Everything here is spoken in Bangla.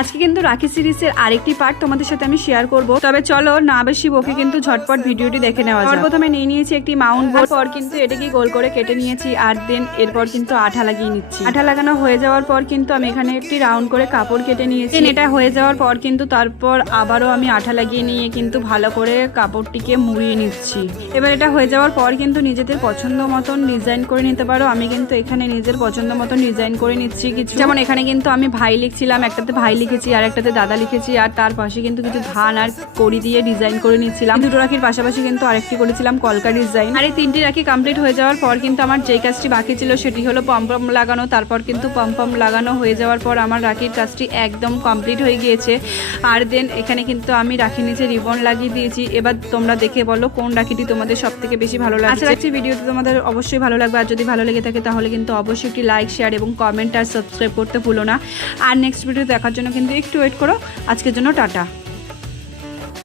আজকে কিন্তু রাখি সিরিজের আরেকটি পার্ট তোমাদের সাথে আমি শেয়ার করব। তবে চলো না বেশি বকে কিন্তু ঝটপট ভিডিওটি দেখে নেওয়া যাক। প্রথমে নিয়ে নিয়েছি একটি মাউন্ট বোর্ড, পর কিন্তু এটাকে গোল করে কেটে নিয়েছি আর দেন এরপর কিন্তু আঠা লাগিয়ে নিচ্ছি। আঠা লাগানো হয়ে যাওয়ার পর কিন্তু আমি এখানে একটি রাউন্ড করে কাপড় কেটে নিয়েছি। এটা হয়ে যাওয়ার পর কিন্তু তারপর আবারও আমি আঠা লাগিয়ে নিয়ে কিন্তু ভালো করে কাপড়টিকে মুড়িয়ে নিচ্ছি। এবার এটা হয়ে যাওয়ার পর কিন্তু নিজেদের পছন্দ মতন ডিজাইন করে নিতে পারো। আমি কিন্তু এখানে নিজের পছন্দ মতন ডিজাইন করে নিচ্ছি কিছু, যেমন এখানে কিন্তু আমি ভাই লিখছিলাম, একটাতে ভাই লিখেছি আর একটাতে দাদা লিখেছি, আর তার পাশে কিন্তু কিছু ধান আর কড়ি দিয়ে ডিজাইন করে নিচ্ছিলাম। দুটো রাখির পাশাপাশি কিন্তু আরেকটি করেছিলাম কলকা ডিজাইন। আর এই তিনটি রাখি কমপ্লিট হয়ে যাওয়ার পর কিন্তু আমার যে কাজটি বাকি ছিল সেটি হলো পমপম লাগানো। তারপর কিন্তু পমপম লাগানো হয়ে যাওয়ার পর আমার রাখির কাজটি একদম কমপ্লিট হয়ে গিয়েছে। আর দেন এখানে কিন্তু আমি রাখির নিচে রিবন লাগিয়ে দিয়েছি। এবার তোমরা দেখে বলো কোন রাখিটি তোমাদের সব থেকে বেশি ভালো লাগছে। আশা রাখছি ভিডিওটি তোমাদের অবশ্যই ভালো লাগবে, আর যদি ভালো লেগে থাকে তাহলে কিন্তু অবশ্যই একটি লাইক, শেয়ার এবং কমেন্ট আর সাবস্ক্রাইব করতে ভুলো না। আর নেক্সট ভিডিও দেখার জন্য কিন্তু একটু ওয়েট করো। আজকের জন্য টাটা।